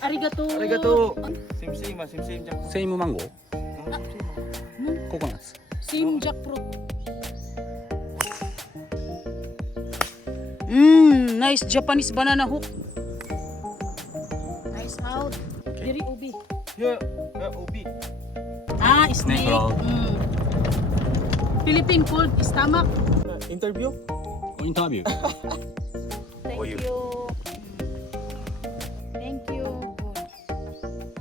Arigato. Arigato. Sim-sim, sim-sim jackfruit. セイムマンゴー Hmm? ココナッツ Same jackfruit. Nice Japanese banana hook. Nice out. Diri ubi. Yeah, ubi. Snake. frog. Philippine called stomach. Interview? インタビュー Thank Oh, you. you. Thank you. Good.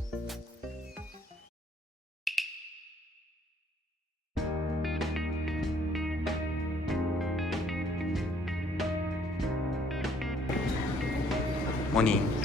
モニー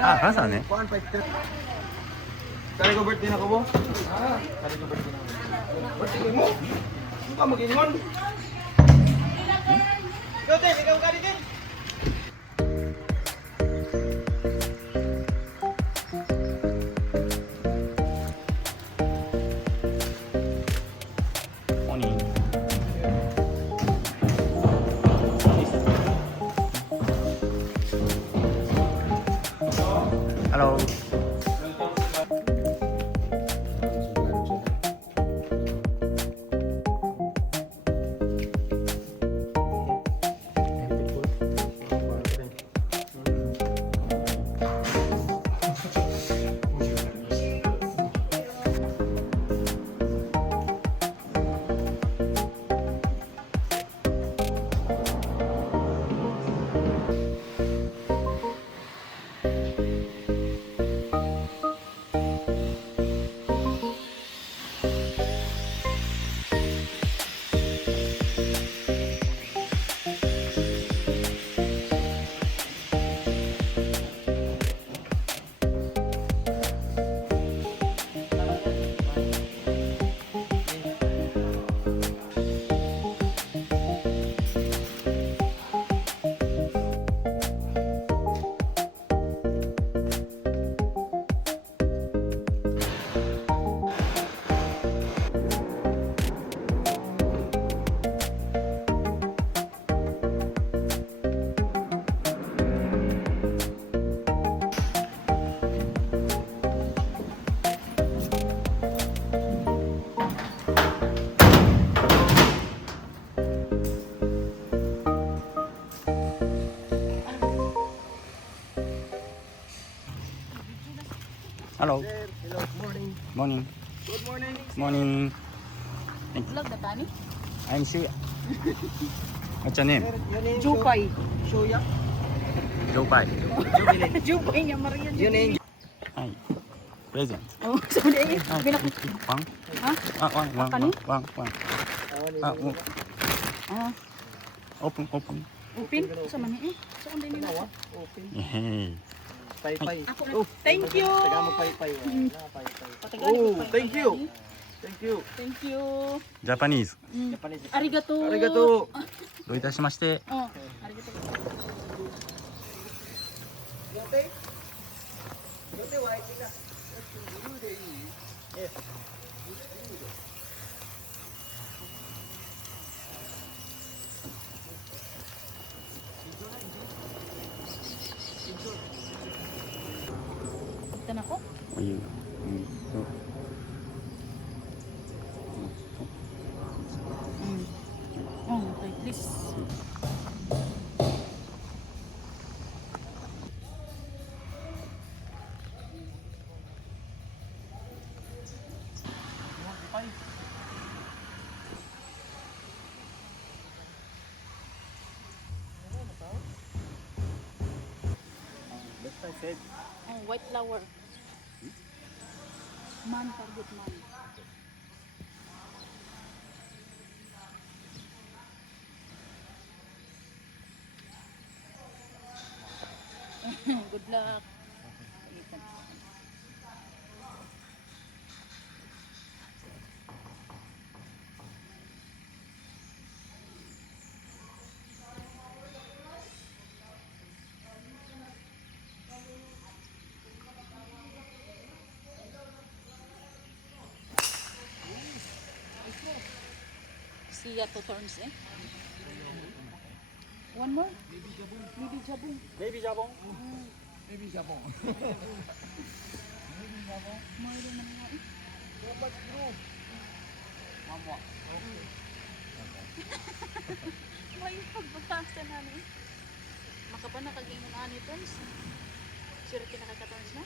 あ、朝ね Kali ko birthday na ko mo? Kali ko birthday na ko. Birthday mo? Ano ka mag-ingon? Yote, ikaw ka rin din. Hello. Hello. Sir, hello, morning. Morning. Good morning. Morning. Vlog na tani? I'm Shuya. What's your name? Sir, your name? Jupay. Shuya. Joe Pai. Jubilee. Jupay niya Maria. Your name? Hi. Present. Oh, sorry. Ah, Binak. One. Ha? Ah, one. Kani? One. Ah, Ah, open. upin sa mani eh. Sa kundi nila. Open. Hey. Pay-pay. Ako na. Thank you. Taga mo pay-pay. Pay-pay. Patagalog Oh, pa. thank you. Thank you. Thank you. Japanese. Japanese. Arigato. Arigato. どういたしまして。 Oh, arigato. Yote? Yote, white na. Yes. Ito na ko. お湯。Oh, okay, please. That's I said. Oh, white flower. Man, target man. Good luck. See ya to turns eh. One more? Maybe jabong. Baby jabong. Baby jabong. Mayroon na nga eh. Mama. May pagbabasa namin. Makaba na kagingon ani turns. Sure kinakaka-turns na?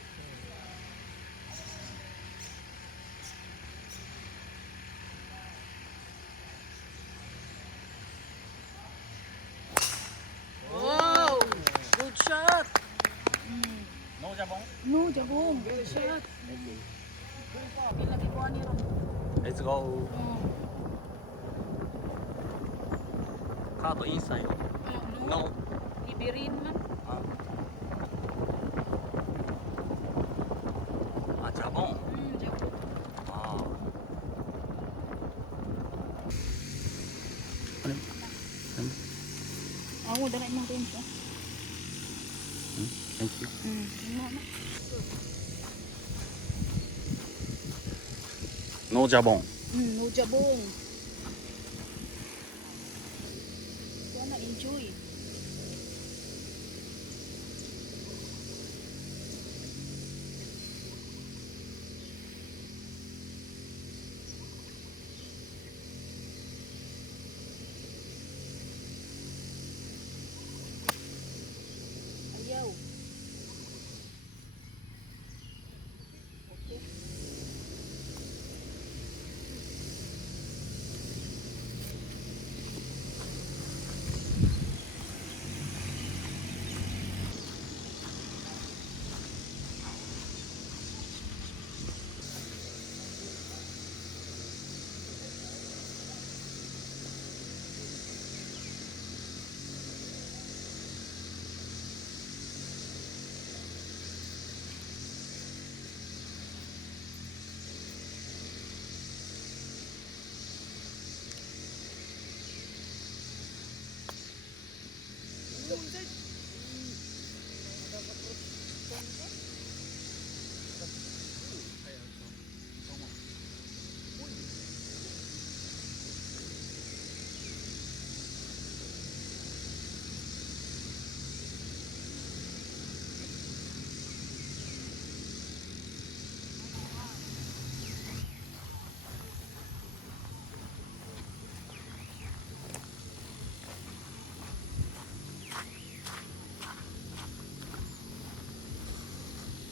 Wow! Good shot! No jabong. No, jabong. Good shot. Lagi ko ani ron. Let's go. Card inside. No. No. Ibirin man. Ah, jabon. Jabong. Ah. Ano? Ako, dala imong turns ah. Thank you. Ano na? No jabon. No jabong. Sana enjoy. Ayaw. Okay.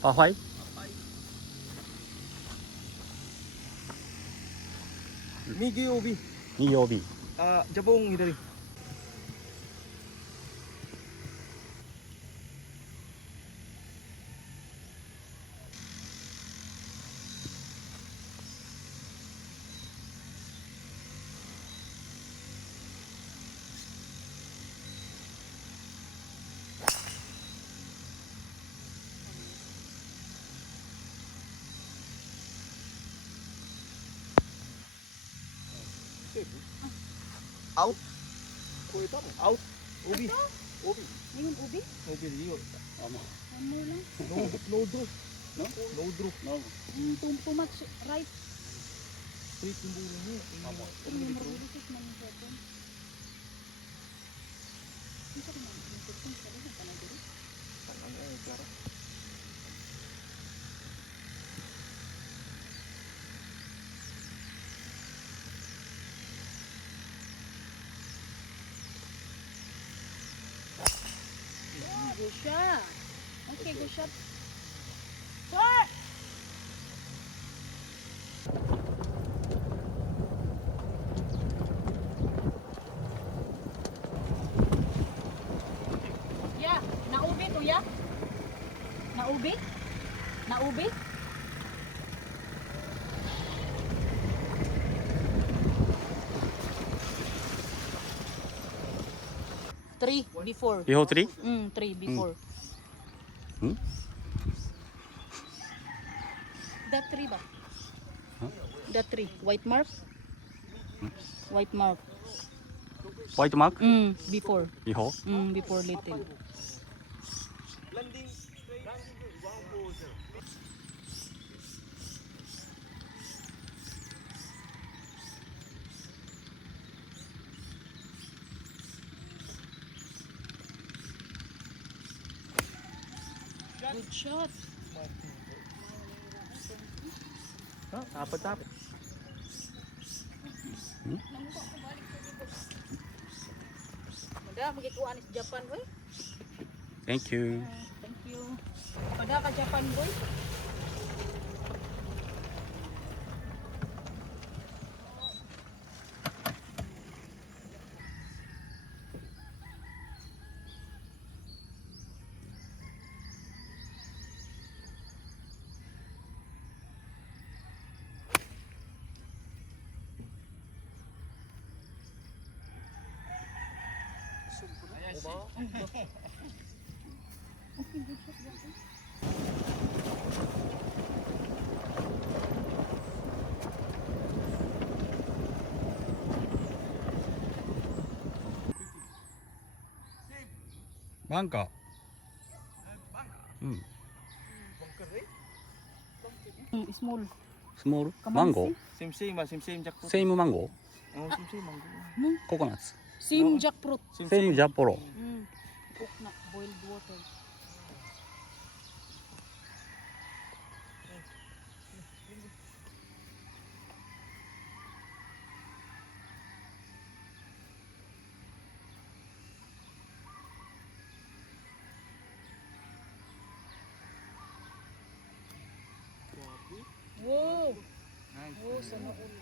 Pahoy? 右帯。右帯。あ、ジャボン左。アウト。超えたもん。アウト。帯。帯。 Ngayon, ubi?帯でいいよ。 Ano lang? No draw. No? No draw. No. Too much right. Straight yung bulo niya. Yung marulisit man yung hapon. Ano ka naman? Yung tutong sa rin, ka na dito? Ano eh, klaro. Good shot. Okay, good shot. Shot! Ya, naubi to ya? Naubi? Naubi? Three before. Before 3? Three before. Hmm? That three ba? Huh? That three. White mark? White mark. White mark? Before. Before? Before little. Landing. Good shot. Ha? Apat-apat. Mada, magikuha ni sa Japan, boy. Thank you. Thank you. Mada ka Japan, boy. Bangka. Small. Small. Kamansi. Mango. Same-same ba? Same-same jackfruit. Same mango. Oh, same-same mango. Coconuts. Same jackfruit. Same Japporo. Cook na boiled water. Wow! Oh, sana all.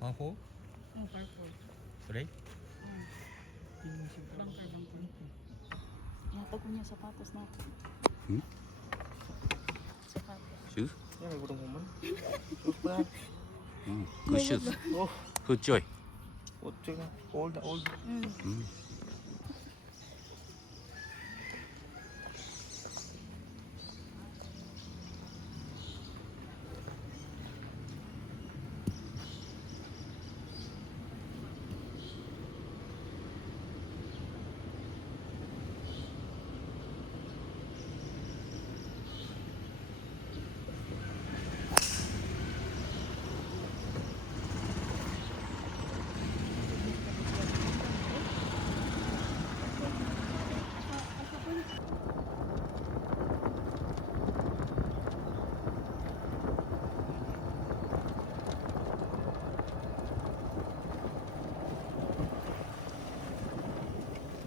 パー 4? Purple. Straight? Bangker. Natag ko niya sapatos natin. Hmm? Sapatos. Shoes? Yan, may budong human. Shoes pa yan. Good shoes. Oh, Good joy. kutsi na. Old na old.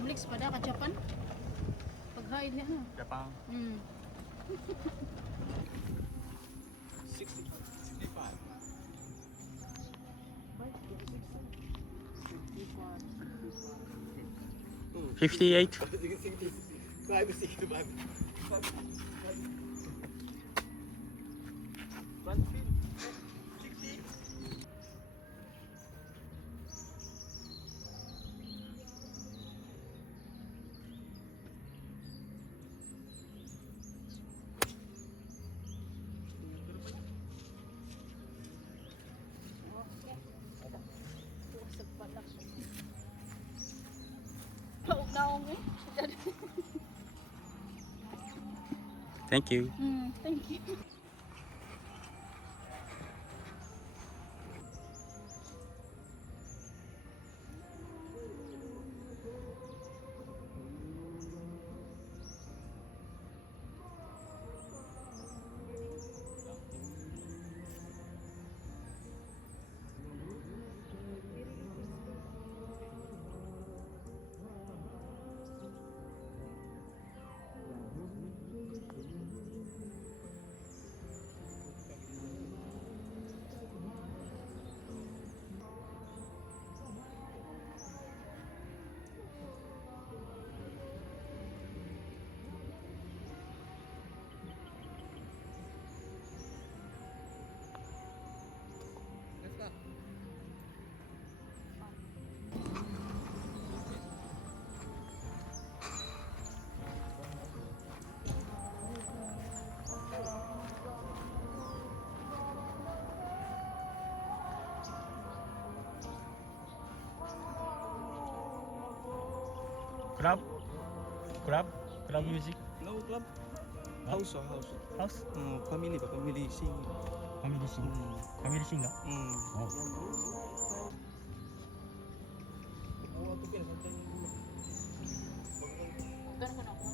Mix pada ka Japan. Paghain niya na. Japan. Hmm. 58. Naong eh. Thank you. Thank you. Club? Club music? No club. House oh, house. House? Family ba? Family sing. Family sing? Family singer? Oh. Ganun ko na ako.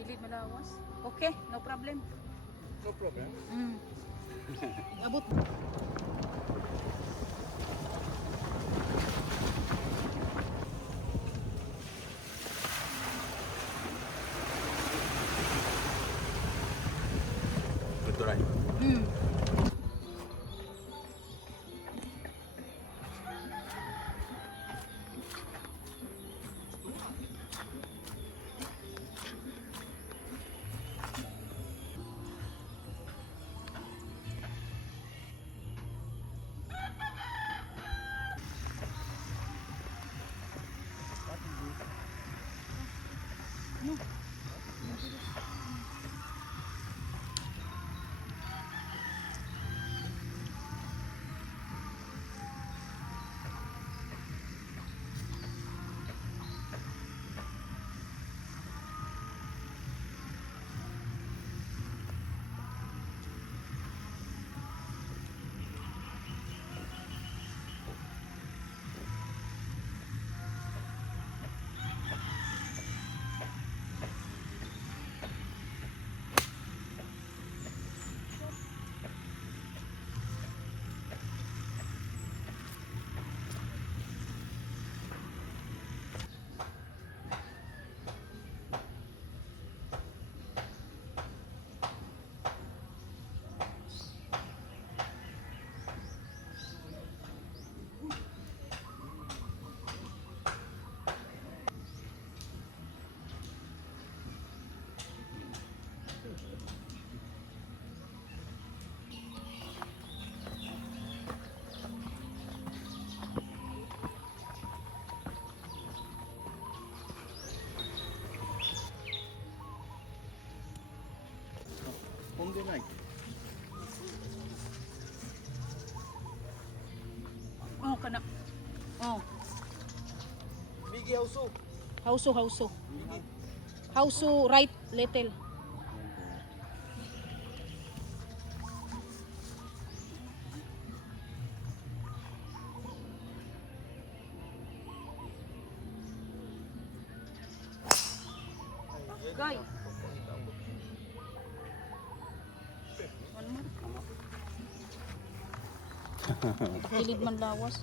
Kilid malawas. Okay, no problem. No problem. Abot. Good drive. Hauso, hauso. Hauso, right, little. Guy. One more. Kilid man lawas.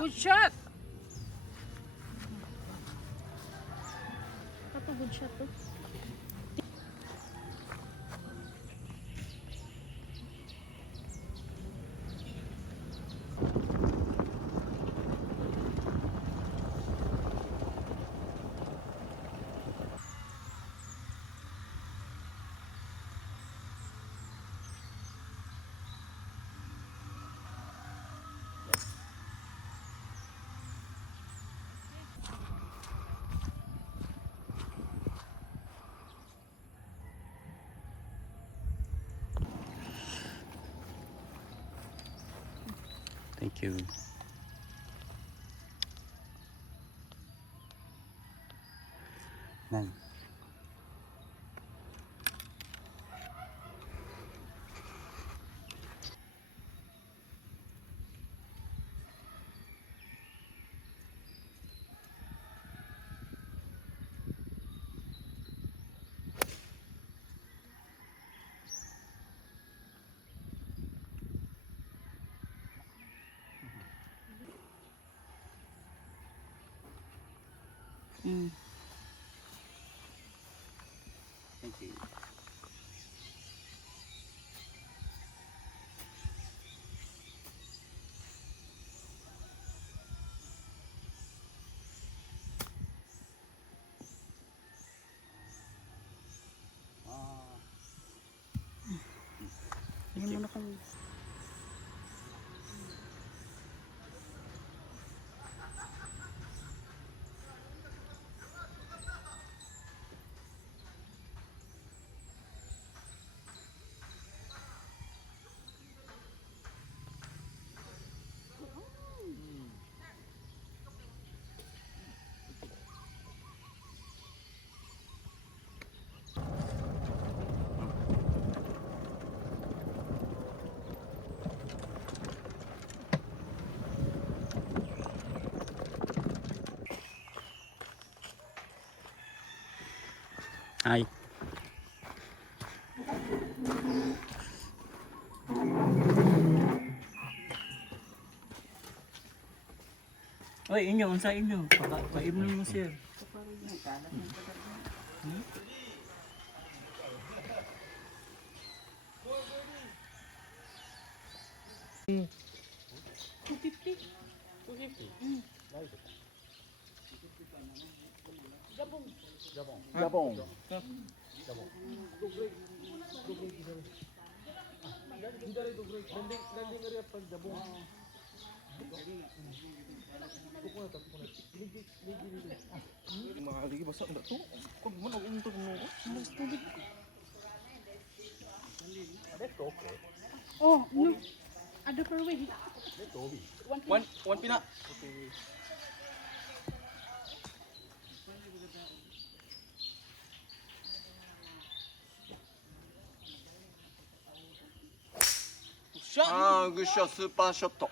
Good shot. Apa good shot tuh? Thank you. Nang. Thank you. Yan mo na kung Ay. Oy, inyo, unsa inyo? Paimnon mo siya. Gabong. Mga lagi basa ndak to. Kung man og untog mo. oh, no. Ada per way. One pina.ああ、グッショスーパーショット。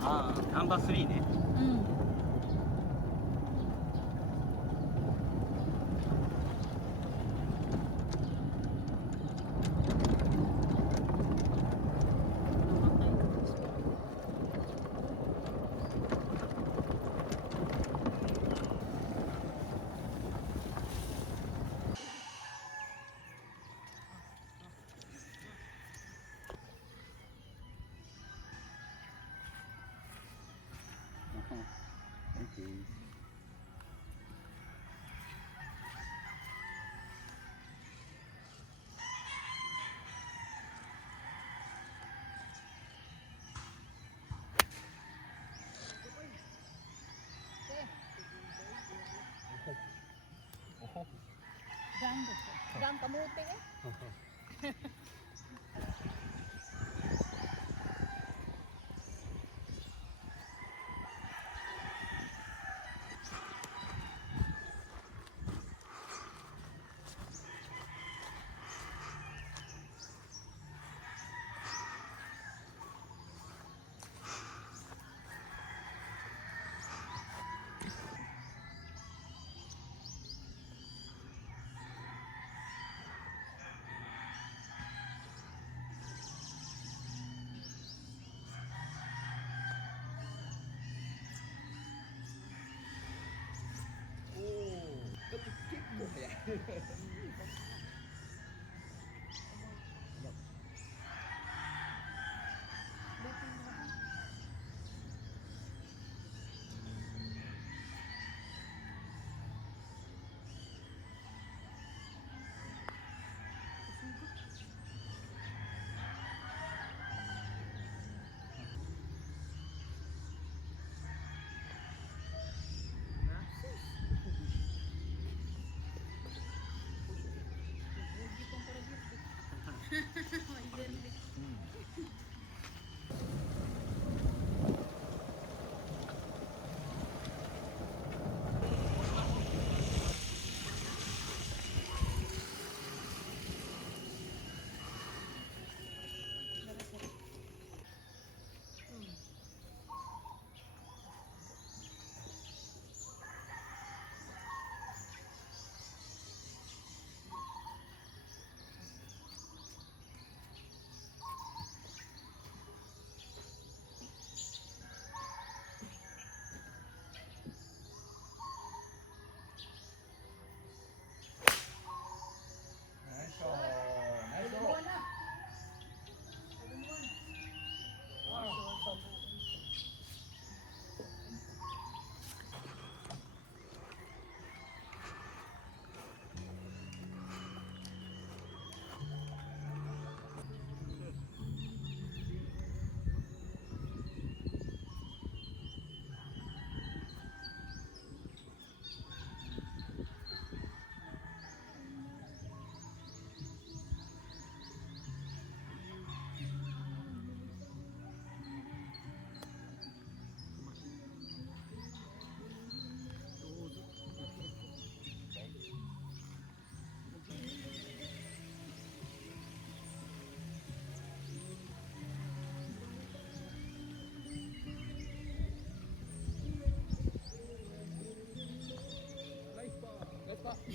ああ、ナンバー3ね。Mm. Dang kamuti eh.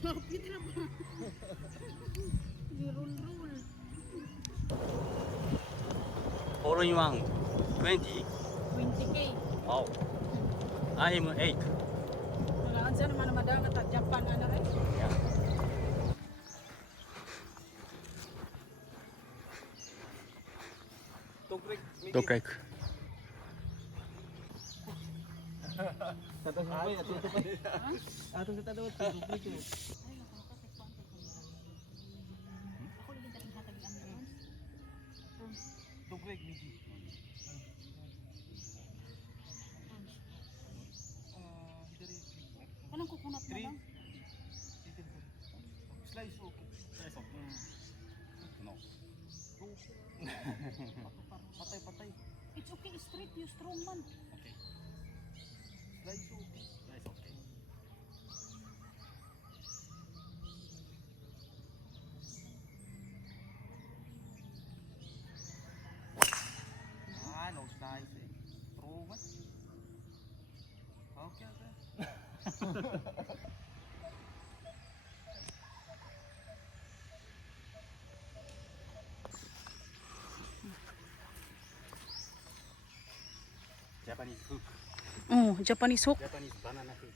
Lapit na ba? Roll. All in one. 20. 20K. Wow. I'm 8. Malaan siya naman madagat at Japan na rin. Yeah. Togrek. Atong sabay, atong sabay. Atong kita daw, atong sabay. Ako ulit ang hatag ang meron. Tugreg, Miji. Anong kukunat na lang? Slice, okay. No. Patay. It's okay, straight, you strong man. Okay. Slice, okay. That's okay. Ah, no slice eh. True man. Okay. Japanese hook. Oh, Japanese hook. Japanese banana hook.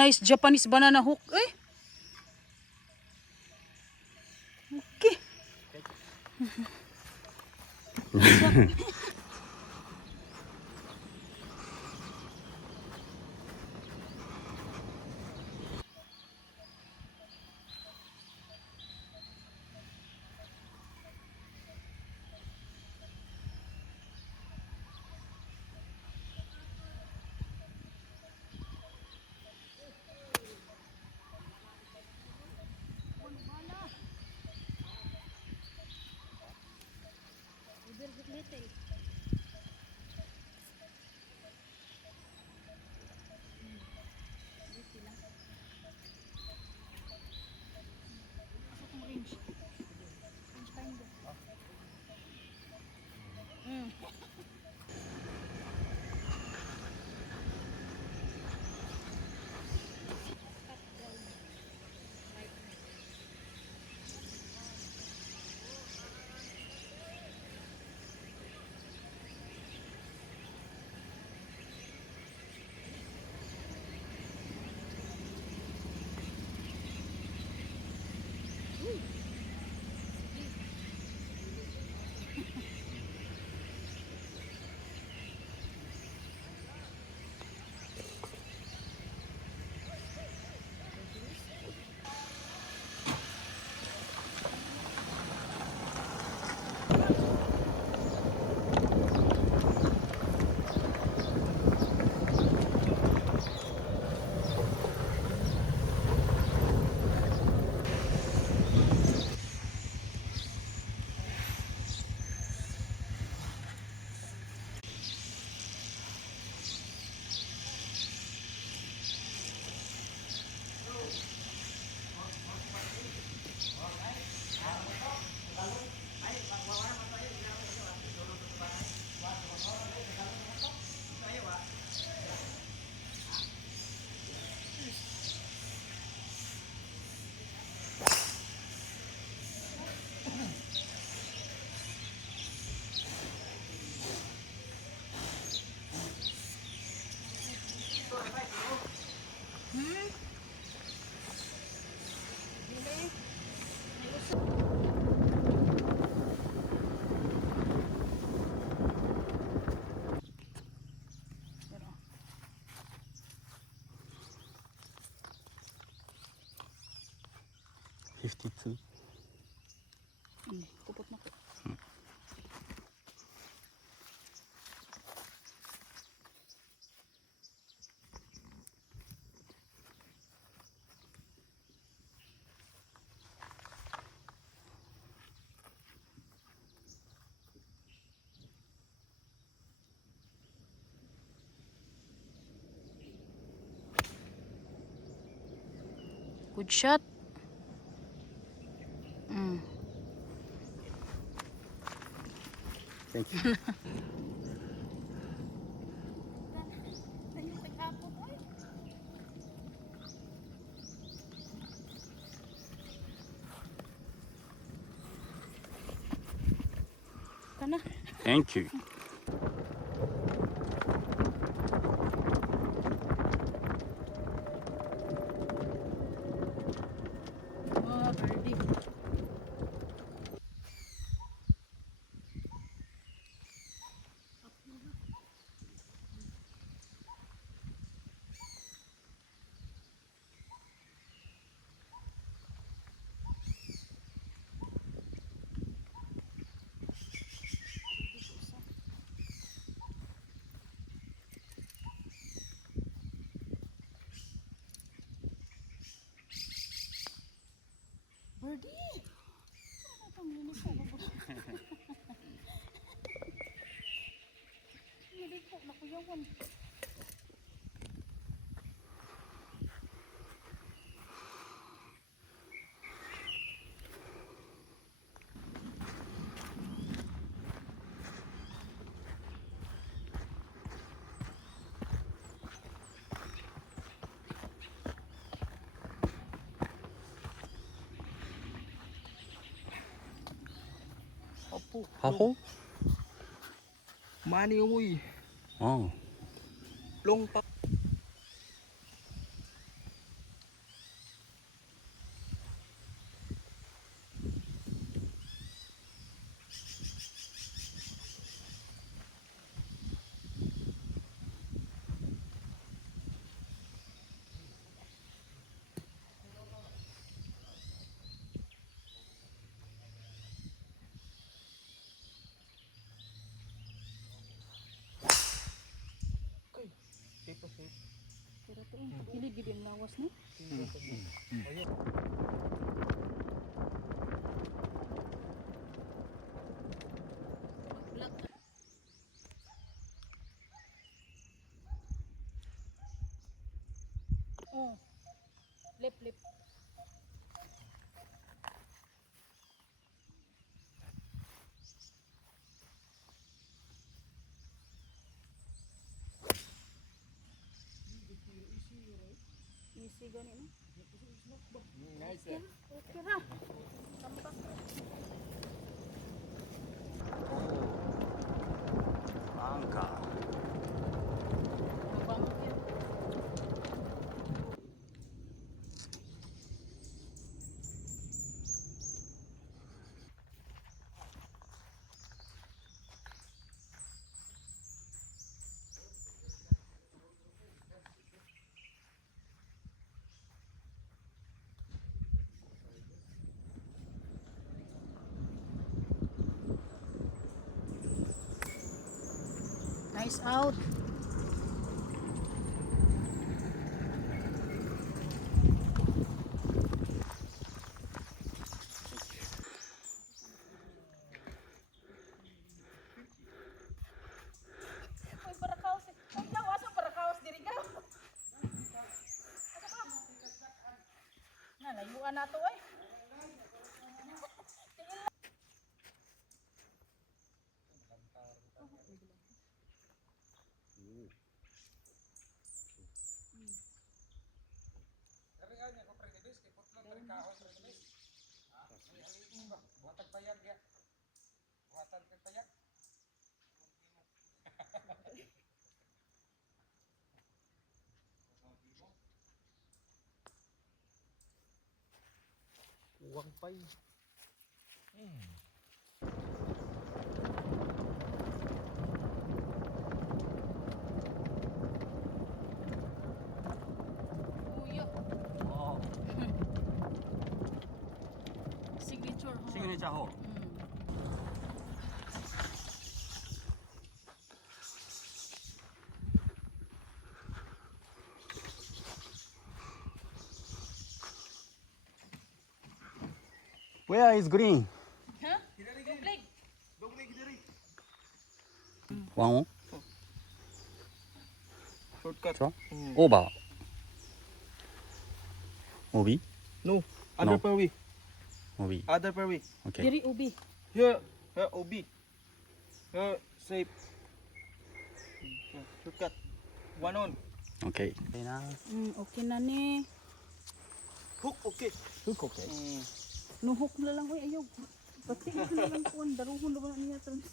Nice Japanese banana hook. Eh. Okay. 52. Kupot na ko. Good shot. Thank you. Kana. Thank you. Birdie. Birdie. Ano itong linis na ba? Hindi po, nakuyawan. Apo. Haho? Mani umuy. Oh. Long pak. Pero ito, hindi gid lawas ni. Oh. Lip lip. Easy gani no? Nice. Okay ra. Tambak. Bangka. Mabangkit yun. Nice out. Uy, parakaos. Ay, lawas ang parakaos diri ka. Na, layuan na to eh. Uwang pay. Uyo. Oh. signature hole. Where is green? Ha? Leg. One Shortcut. Sure. Over. Obi? No. Other No. per way. Obi. Other per way. Okay. Diri ubi. Here. Here, OB. Here, safe. Here, shortcut. One on. Okay. Okay na. Okay na ni. Hook, okay. Hook okay. Nuhok na lang oy ayaw. Pati na lang kuan daruhon na ba niya trans.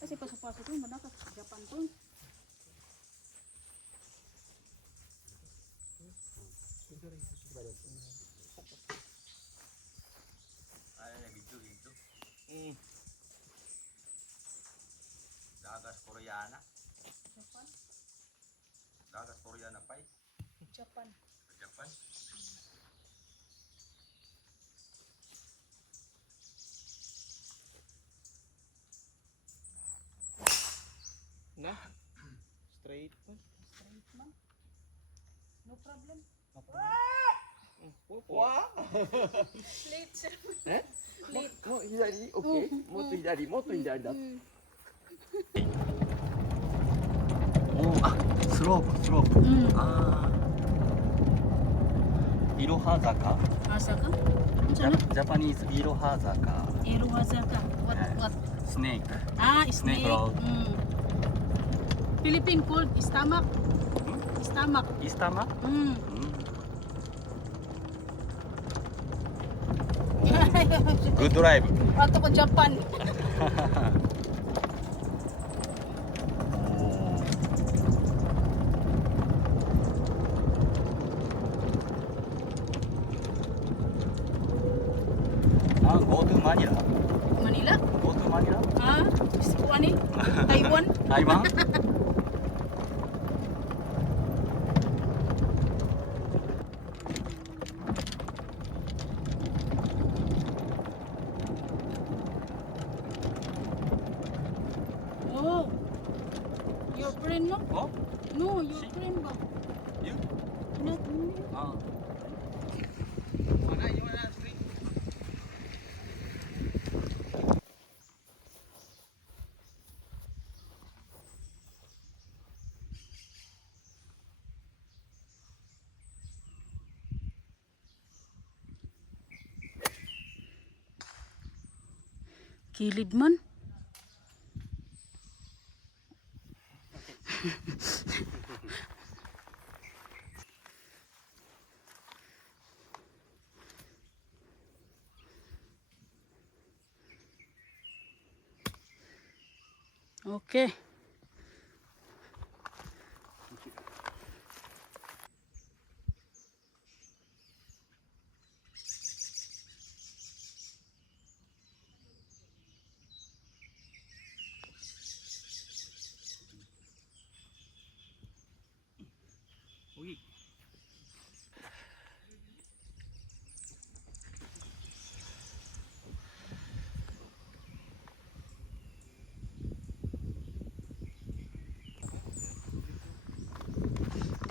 Kasi pasok-pasok ko manakas Japan to. Dagat Koreana. Japan. Dagat Koreana pa eh. Japan. Japan. Na. Straight pa. Straight man. No problem. Wow. Late sir. Eh? Late. Mo hinari, okay. Mo to hinari, mo to hinari. Oh, ah, slope, slope. Ah. Iroha Zaka. Asa ka? Ano na? Japanese Iroha Zaka. Erohaza ka. What? Snake. Ah, snake. roll. Philippine called stomach. Stomach. Istama? Mm. Good drive. Ato ko Japan. Ah, go to Manila. Manila? Go to Manila. Ah, kuan ni? Taiwan. Taiwan. Oh. Your friend no? Oh, No, your friend ba? you? Not me. Ah. Mana, you wanna straight? Kilid man. Okay. Uy.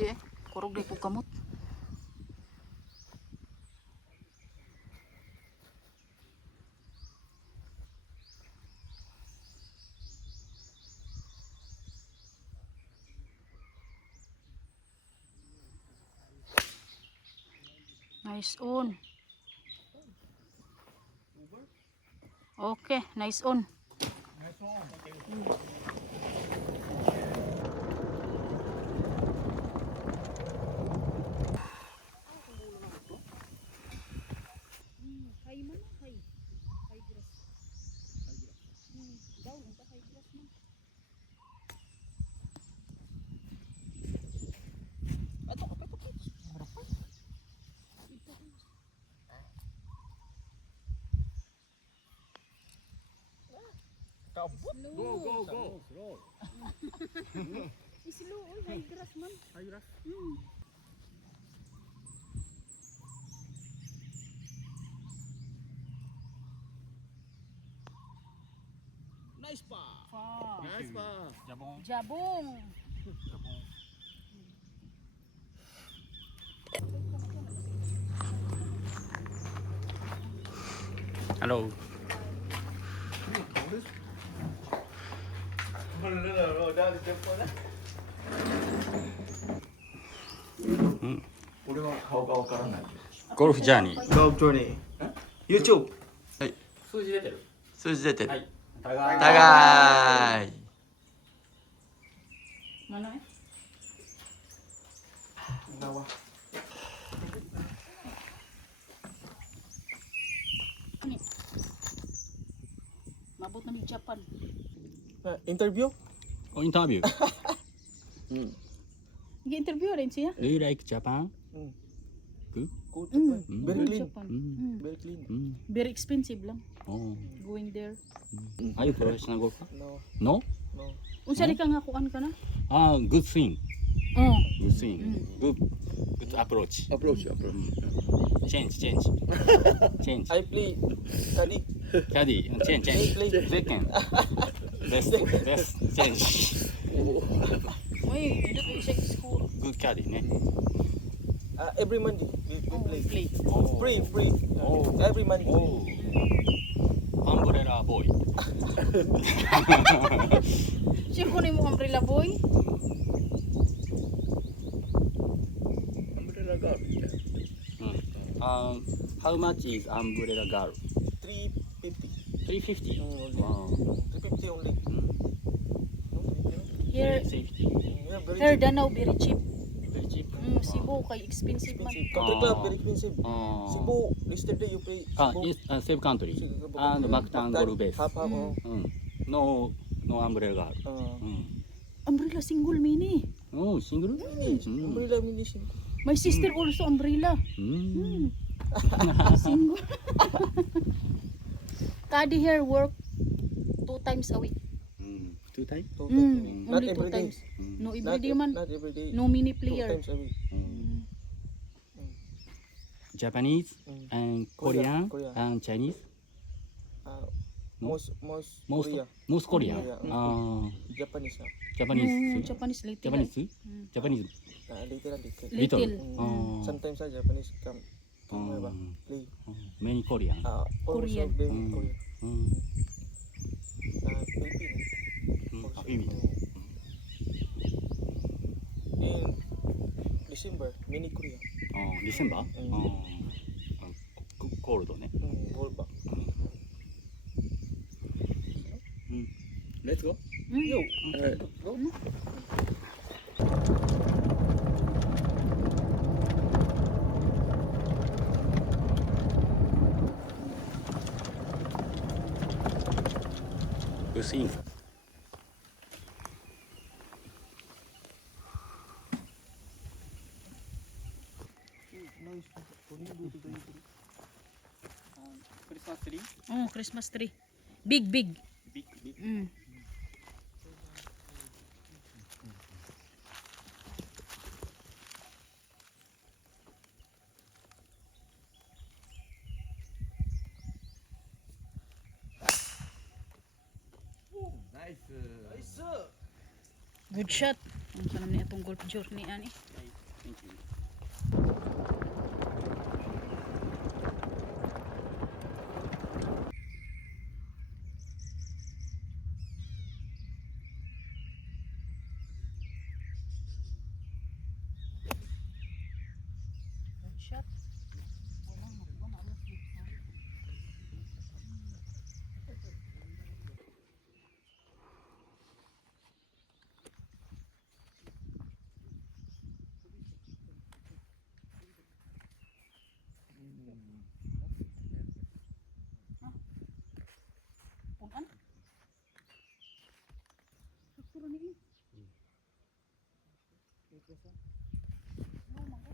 Di kurog di ko kamot. Nice on. Okay, nice on. Hay man, hay. Hay grass. Down, unta hay grass man. Ato ka pa to. Kabut. Go, go, go. Slow, all high grass man. High grass. Nice pa. Fa. Nice pa. Jabong. Jabong. Jabong. Hello. Golf journey. Golf journey. YouTube. 数字出てる。数字出てる、はい。高い Mana eh? Nawa. Ani. Mabot na ni Japan. Interview? Oh, interview. Nag-interview rin siya. Do you like Japan? Good. Good Mm. Japan. Very clean. Japan. Mm. Very clean. Mm. Very expensive lang Oh. going there. Are you professional golfer? No, No? no. Unsa di ka nga kuan ka na? Ah, good swing. Oh. Good swing. Good approach. Approach. Change. Change. I play caddy. Caddy. Change. Play. Second. Best. Change. Oy, dito ko sa school. Good caddy ね。 Every Monday we Oh, play. play. Oh. Free. Oh. Every Monday. Oh. Umbrella boy. Sure ko ni mo umbrella boy. How much is umbrella girl? 350. 350. Only. Wow. 350 only. Here, Safety. Yeah, very here cheap. Danau very cheap. Very cheap. Cebu kay expensive man. Expensive. Country club very expensive. Cebu, yesterday you play Ah, Cebu. yes, save country. Cebu. And Mactan Gold Base. Half. No umbrella girl. Umbrella single mini. Oh, single? Umbrella munition. My sister also umbrella. Single. Kadi here work 2 times a week. 2 times? Not Only 2 every day. times. No every day man. Not every day. No mini 2 player. times a week. Japanese and Korean Korean. and Chinese? Most Korea. Most Korean. Korea. Japanese na. Japanese. Japanese little. Japanese? Japanese. Little. Little. Sometimes Japanese come play. Many Korean. Korean. Also very Korean. Philippines. Philippines. In December, mini Korea. December? Cold ね。 Gold back. Let's go. Yo. Go. Good swing. Christmas tree. Oh, Christmas tree. Big. Big. Nice. Good shot. Ang sanam ni atong golf journey ani. Thank you. Good shot. Punan. Sakto ni. No, mangga.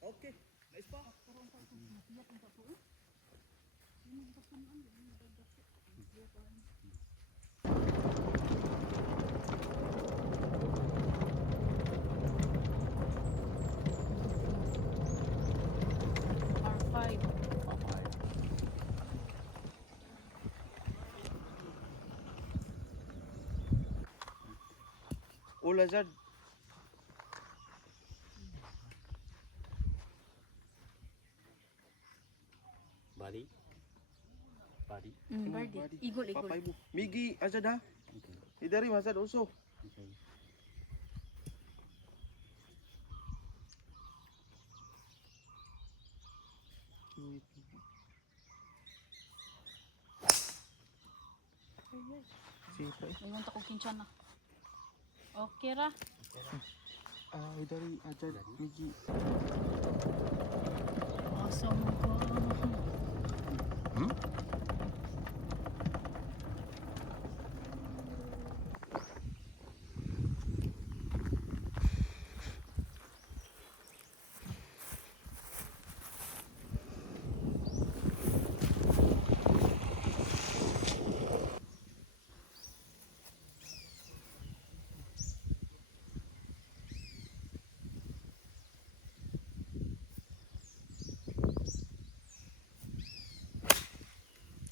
Okay. Nice pa. R5. Ula Zad. Body. Body. Birdie. Igol, igol. Papay mo. Migi Azad ha. Okay. Idari Azad also. Okay. Sipa eh. Ingon ta ko kinsa na. Okay ra. Idari Azad Migi. Awesome ko.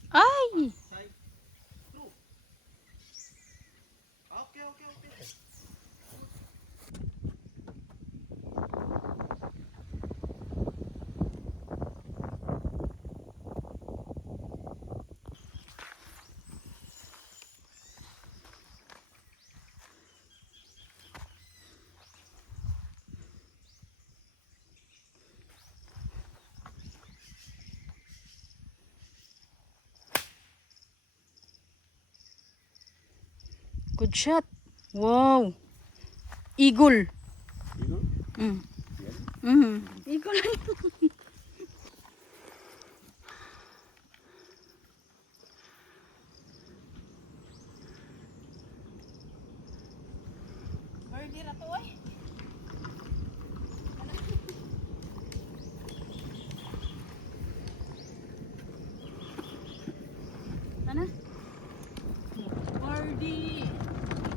Ay! Okay. Good shot. Wow. Eagle. Eagle? Mm. Really? Eagle. Birdie ra to oy. Ana? Birdie.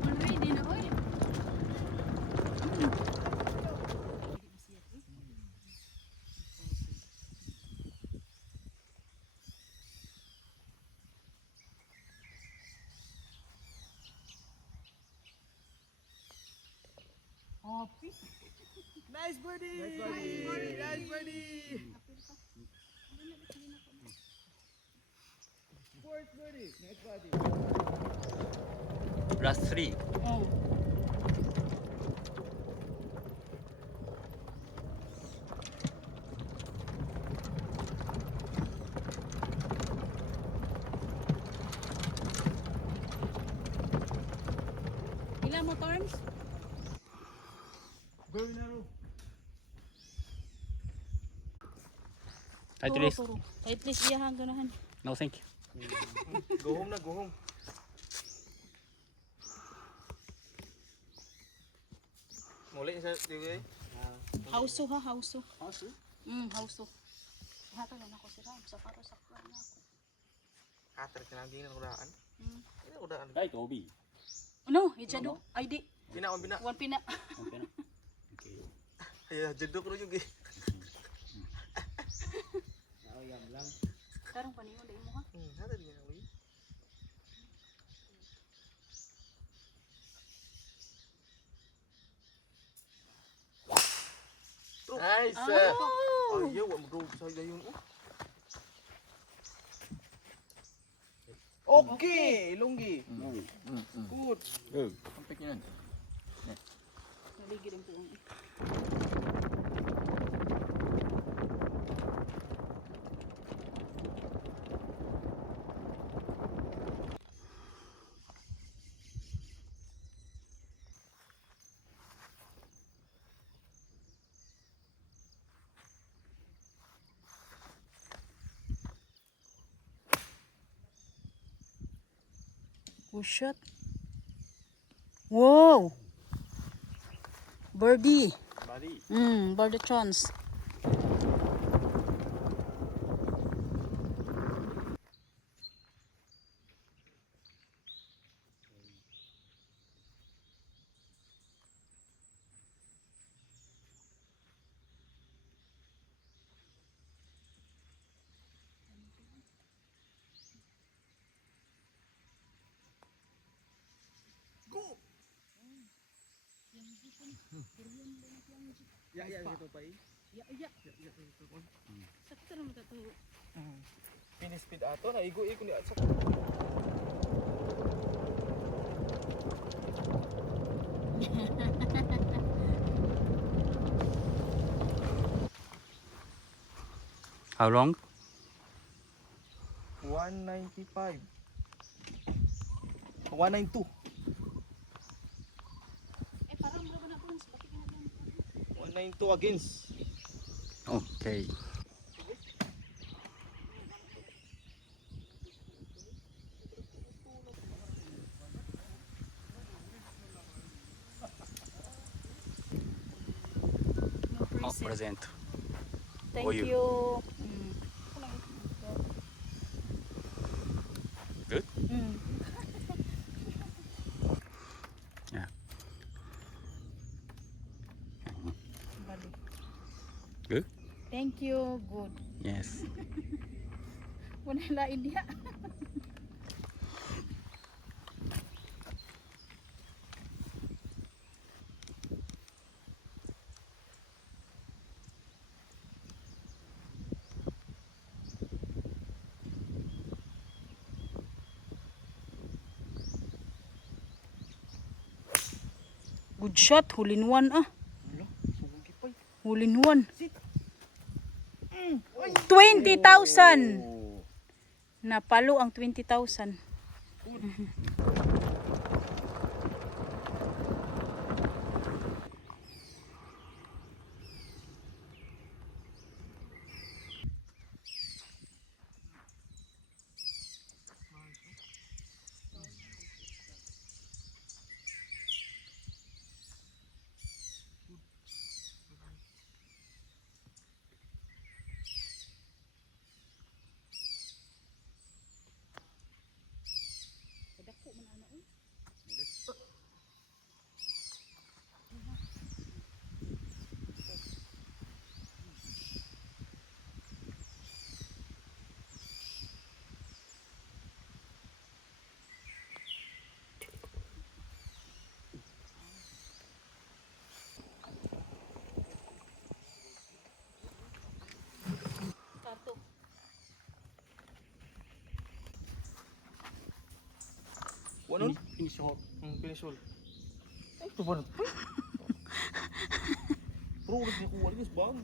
Already na oy. Nice birdie. Nice birdie. Fourth birdie. Nice birdie. Last 3. Oh. Ilan mo turns? Very narrow. Tight release. At least iyahan ganahan. No thank you. Go home na, go home. Muli sa tiwi. Hauso ha, hauso. Hauso? Hauso. Hata na ako sira, sapatos sakto na ako. Kater kinaging ng udaan. Ini udaan. Tight OB. Ano, ijado? Ay di, Bina on bina. one pina. Okay na. Okay. Ay jedok ro yung gi. Karong paningon dai mo ha. Hada din ang wi. Nice. Oh. Ayaw, wag mo sa dayon. Okay, Lunggi. Good. Good. Sampai kinan. Naligid ang puong. Good shot. Wow. Birdie. Body. Birdie chance. Ya gitu pa eh. Ya, ya. Sakit naman ito. Pinispid ato na igo-igo ni atsa. How long? 195. 192. Parang mura ba na ito? Pati ka na dyan. 192 against. Okay. Oh, present. Thank For you. you. Good? Mm. Yeah. Balik. Good? Thank you. Good. Yes. Wala idea. Good shot, hole in one ah. Hole in one. 20,000. Napalo ang 20,000. Kato. Ano? Finish your Finish all. Ay, ito ba na? Bro, ulit niya kuha rin. Bang.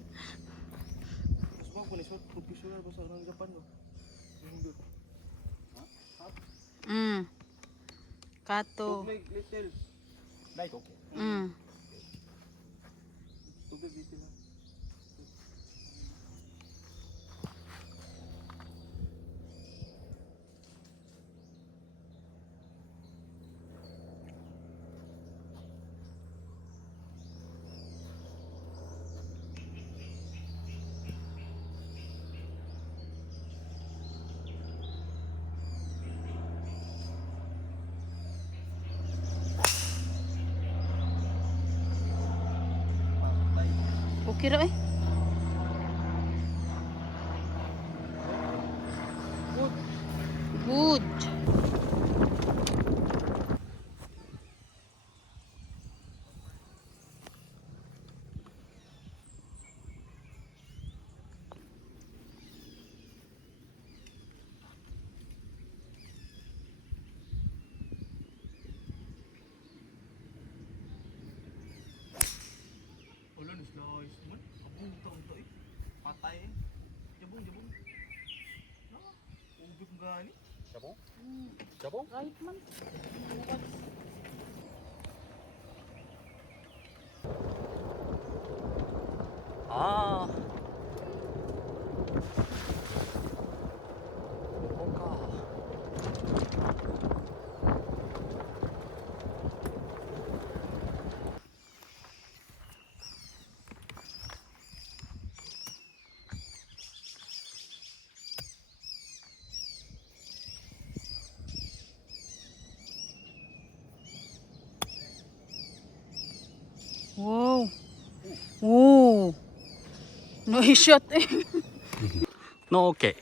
Bang, finish all. Professional ba sa ng Japan, no? Kato. Tubig, little. Like, okay. Tubig, little lang. Okay ra eh. Good. Wala, nislice man. Abong taon to eh. Patay eh. Jabong, jabong. No, ubig gani. Jabong? Jabong? Right man. Ah. Oka. Wow. Oh. No shot eh. No, okay.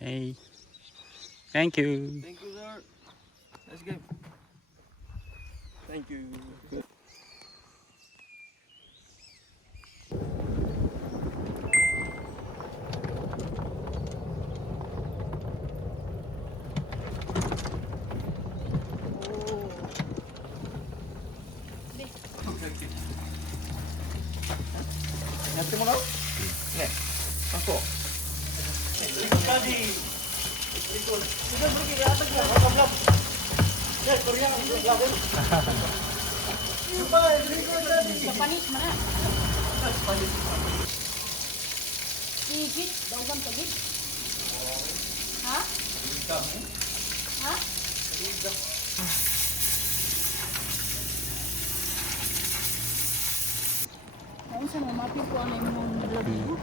Hey. Thank you. Thank you, sir. Nice game. Thank you. Nanti mo na? Ne. Ako. Tadi. Ikut. Sudah pergi ke atas ya, belum. Ya, Korea belum. Japanese mana? Igit, daw gan tagit. Ha? Ha? Ayun sa mamapin ko ano yung vlog mo.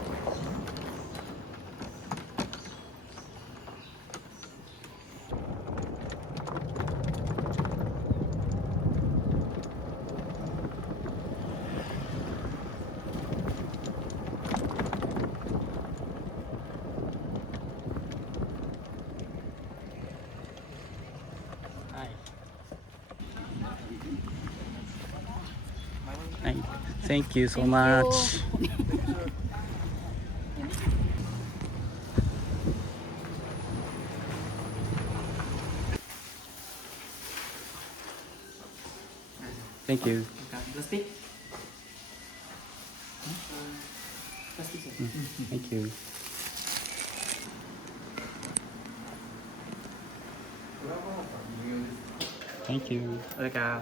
Hi. Hi. Thank you so much. Thank you. Plastik. Thank you. Thank you. Mereka.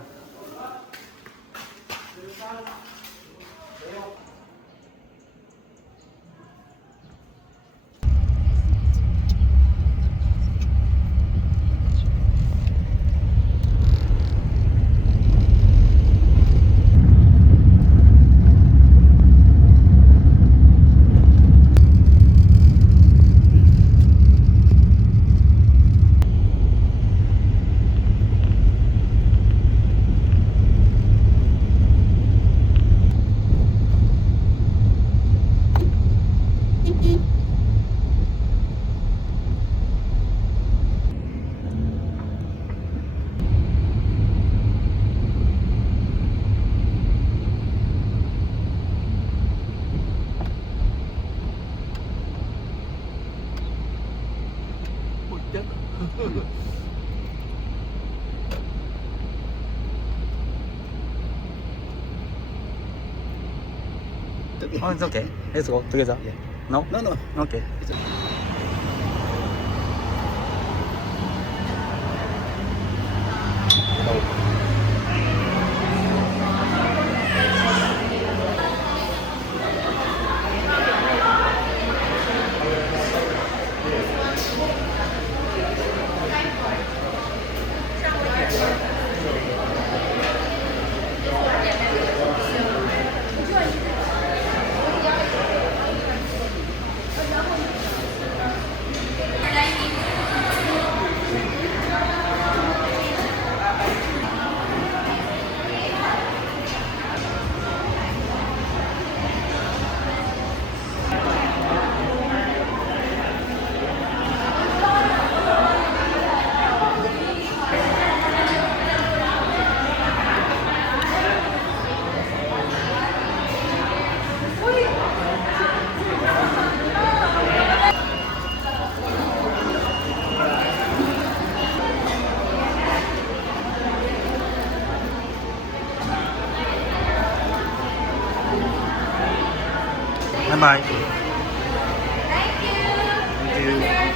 Oh, it's okay. Let's go together. No? No, no. Okay. Bye bye. Thank you.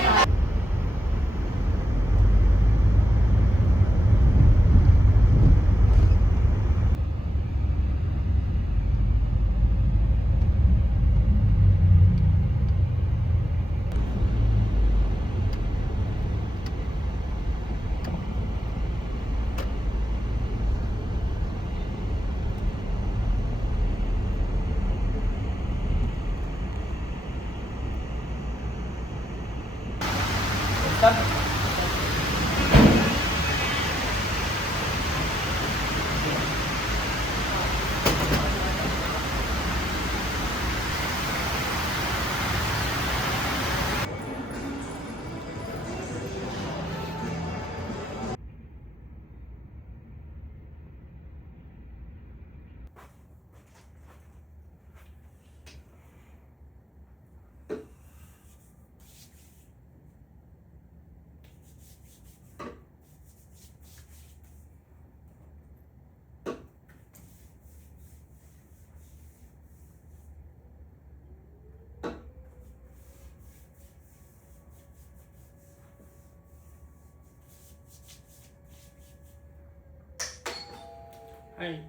はい。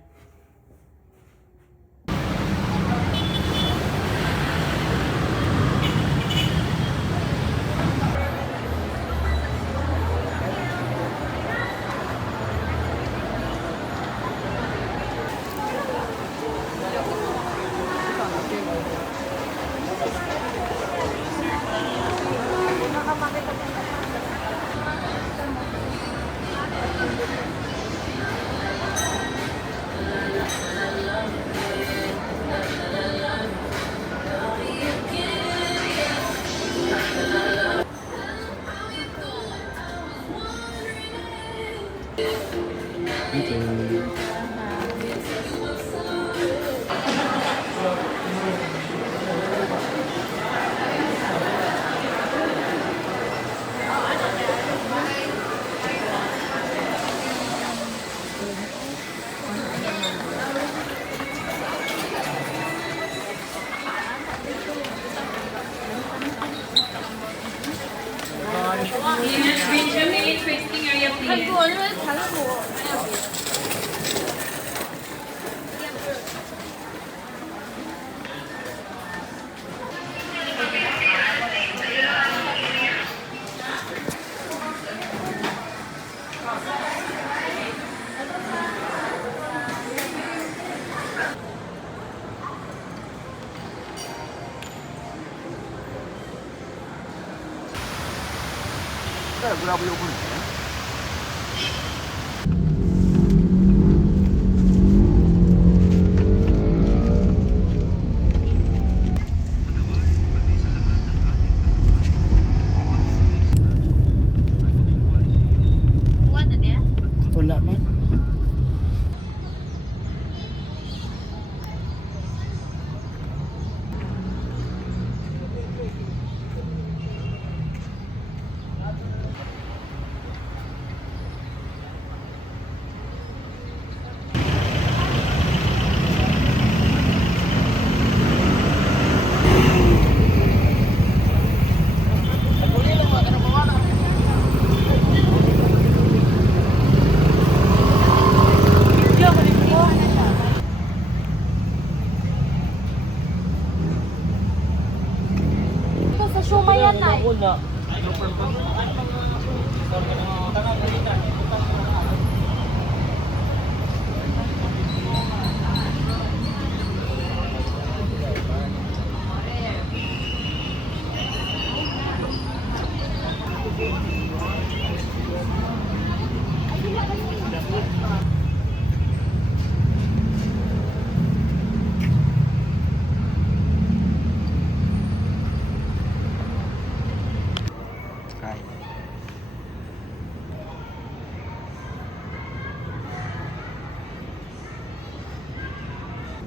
Benjamin, facing area, please.グラブ横にね。Wala man. Ito sa shumay yan na.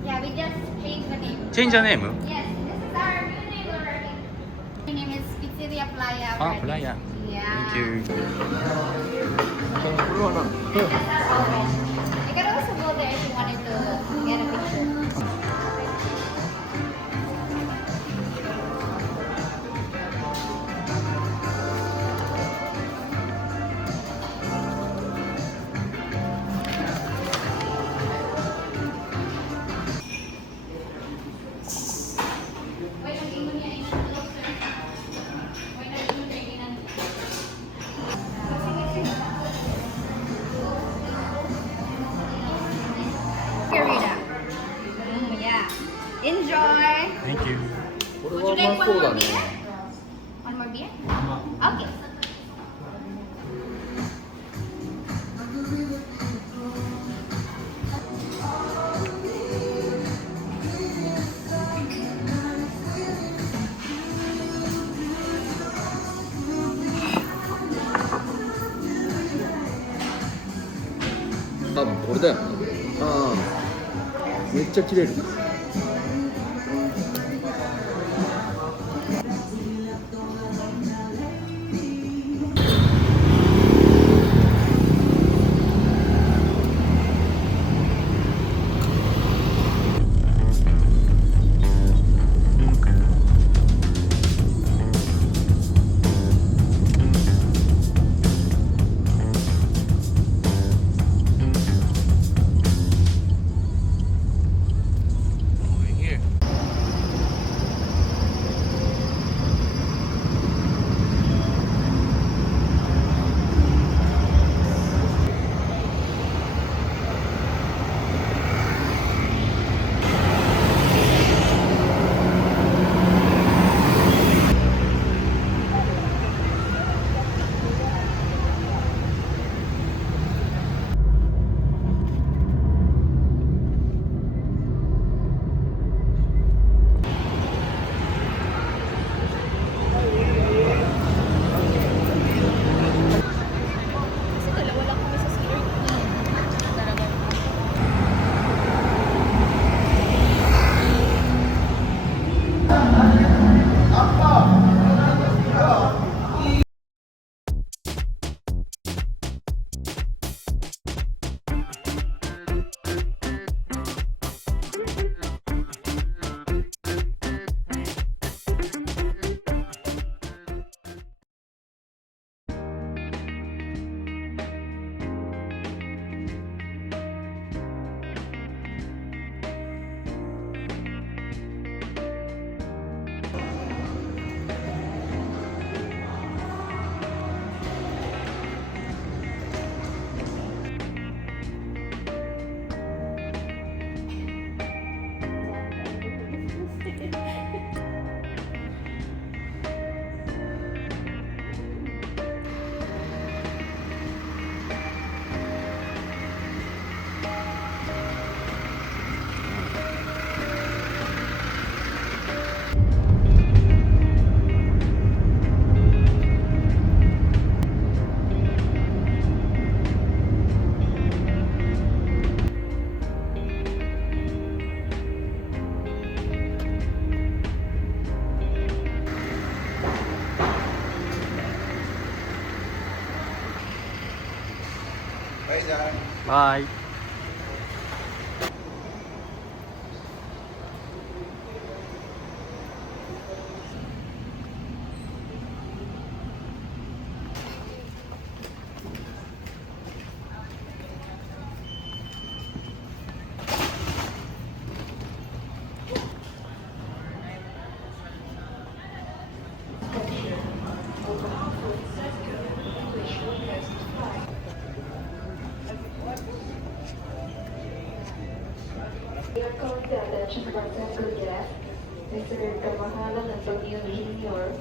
Yeah, we just changed the name. Change the name? Yes, this is our new name already. My name is Pizzeria Playa. Ah, already. Playa. Yeah. Thank you. And that's our oven. You can also go there if you wanted to get a picture. Wait, nag-ingon niya yung closer. Wait, nag-ingon niya yung Margarita. Yeah. Enjoy. Thank you. Would you like one more beer? One more beer? Okay. 아,これだよ。ああ、めっちゃ切れる。Bye.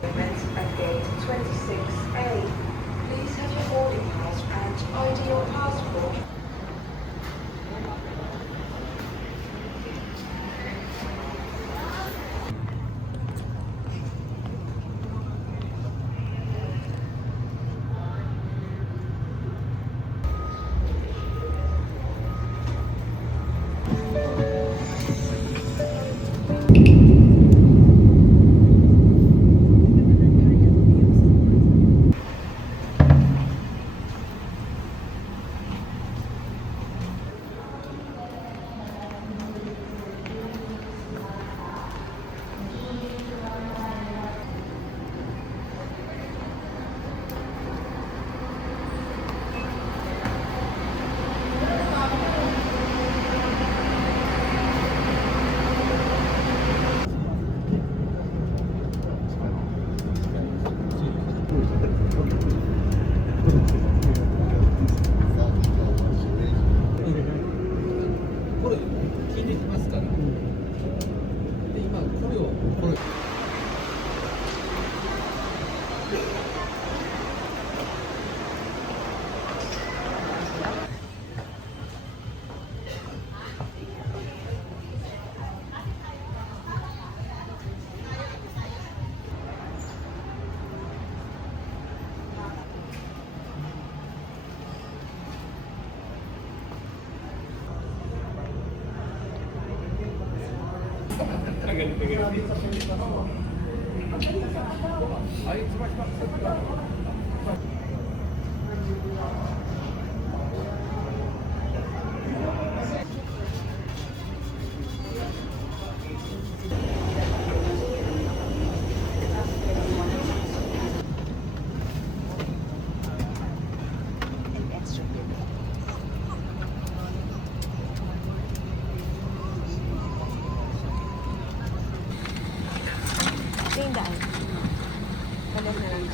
Events at gate 26A. Please have your boarding pass and ID or passport.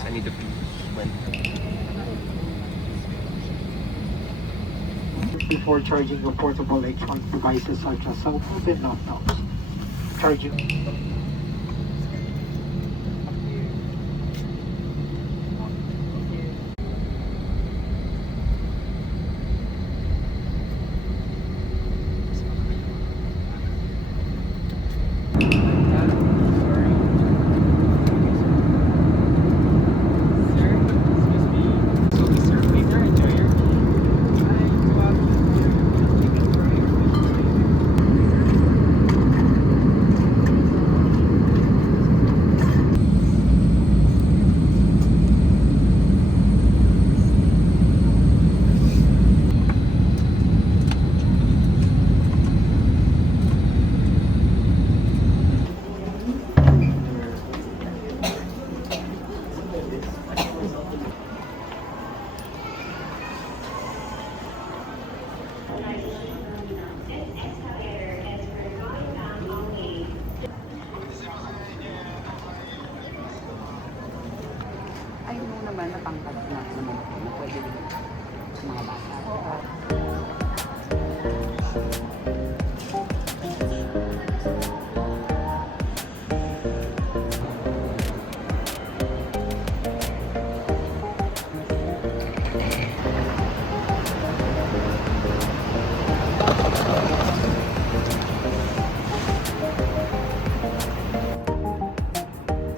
I need to pee. Before charging your portable electronic devices such as cell phones and laptops. Charging. Ay, nung naman natangkad na naman ako na pwede din sa mga bata.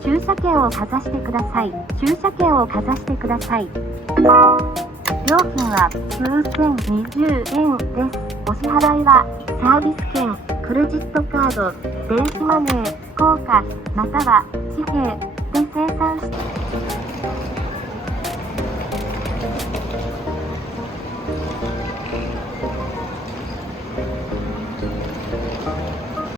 駐車券をかざしてください。駐車券をかざしてください。料金は9020円です。お支払いはサービス券、クレジットカード、電子マネー、硬貨、または紙幣で精算して